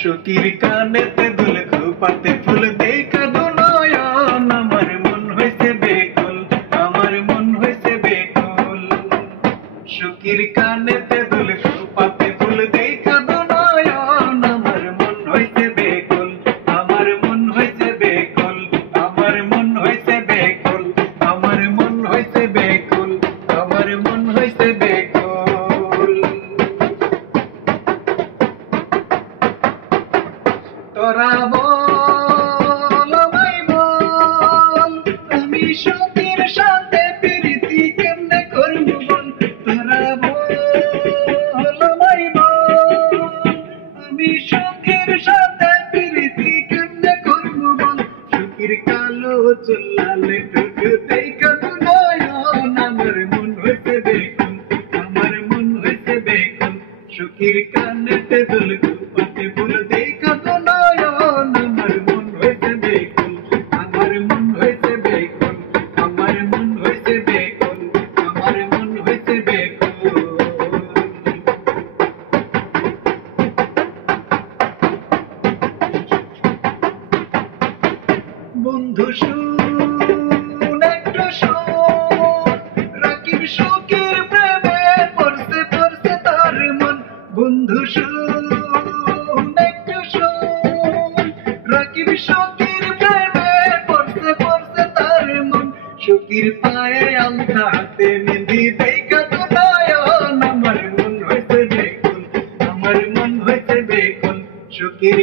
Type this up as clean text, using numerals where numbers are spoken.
সখীর কানেতে দুল খোপাতে ফুল দেখা দু নয়ন আমার মন হইছে বেকুল, আমার মন হইছে বেকুল। সখীর কানেতে দুল খোপাতে ফুল দেখা দু নয়ন আমার মন হইছে বেকুল, আমার মন হইছে বেকুল, আমার মন হইছে বেকুল, আমার মন হইছে বেকুল, আমার মন হইছে বেকুল। তোরা বল আমায় বল, আমি সখীর সাথে প্রীতি কেমনে করব বল। তোরা বল আমায় বল, আমি সখীর সাথে প্রীতি কেমনে করব বল। সখীর কালো চুল লালে টুক দেখা দু নয়ন আমার মন হইছে বেকুল, আমার মন হইছে বেকুল। সখীর কানেতে দুল খোপাতে ফুল দেখা দু নয়ন আমার মন হইছে বেকুল, আমার মন হইছে বেকুল, আমার মন হইছে বেকুল, আমার মন হইছে বেকুল। বন্ধু শুন একটু শুন, রাকিব সখীর প্রেমে পড়ছে পড়ছে তার মন। বন্ধু শুন একটু শুন, রাকিব সখীর প্রেমে পড়ছে পড়ছে তার মন। সখীর পায়ে আলতা হাতে মেহেন্দি দেখা দু নয়ন আমার মন হইছে বেকুল, আমার মন হইছে বেকুল। সখীর